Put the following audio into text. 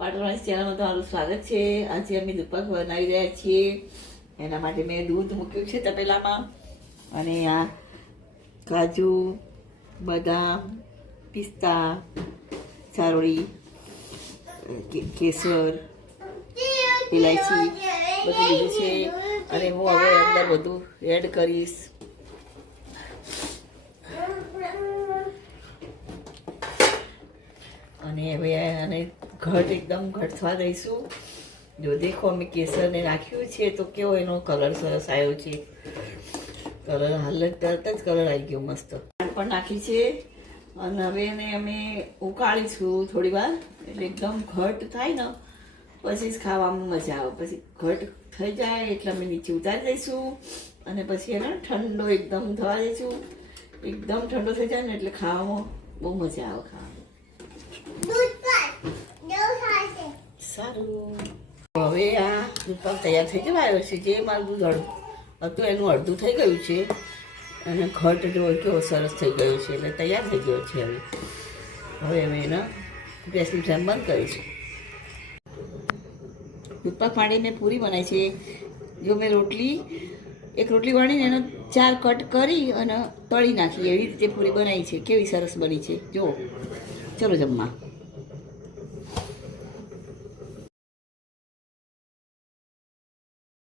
પાટણ ચેનલમાં તમારું સ્વાગત છે। આજે અમે દૂધપાક બનાવી રહ્યા છીએ। એના માટે મેં દૂધ મૂક્યું છે તપેલામાં, અને આ કાજુ, બદામ, પિસ્તા, ચારોળી, કેસર, ઇલાયચી બધું લીધું છે। અને હું હવે અંદર બધું એડ કરીશ। અને હવે આને ઘટ એકદમ ઘટ થવા દઈશું। જો દેખો અમે કેસરને નાખ્યું છે તો કેવો એનો કલર સરસ આવ્યો છે। કલર હાલ તરત જ કલર આવી ગયો મસ્ત। ખાંડ પણ નાખી છે, અને હવે એને અમે ઉકાળીશું થોડી વાર, એટલે એકદમ ઘટ થાય ને પછી જ ખાવામાં મજા આવે। પછી ઘટ થઈ જાય એટલે અમે નીચે ઉતારી દઈશું, અને પછી એને ઠંડો એકદમ થવા દઈશું। એકદમ ઠંડો થઈ જાય ને એટલે ખાવામાં બહુ મજા આવે ખાવામાં। સારું, હવે આ દૂધપાક તૈયાર થઈ જવા આવ્યો છે। જે મારું દૂધ હતું એનું અડધું થઈ ગયું છે, અને ઘટ જો કેવો સરસ થઈ ગયો છે, એટલે તૈયાર થઈ ગયો છે। હવે અમે એના ગેસની ફ્લેમ બંધ કરીશું। દૂધપાક માટે મેં પૂરી બનાવી છે। જો મેં એક રોટલી વણીને એનો 4 કટ કરી અને તળી નાખી, એવી રીતે પૂરી બનાવી છે। કેવી સરસ બની છે, જુઓ। ચલો જમવા।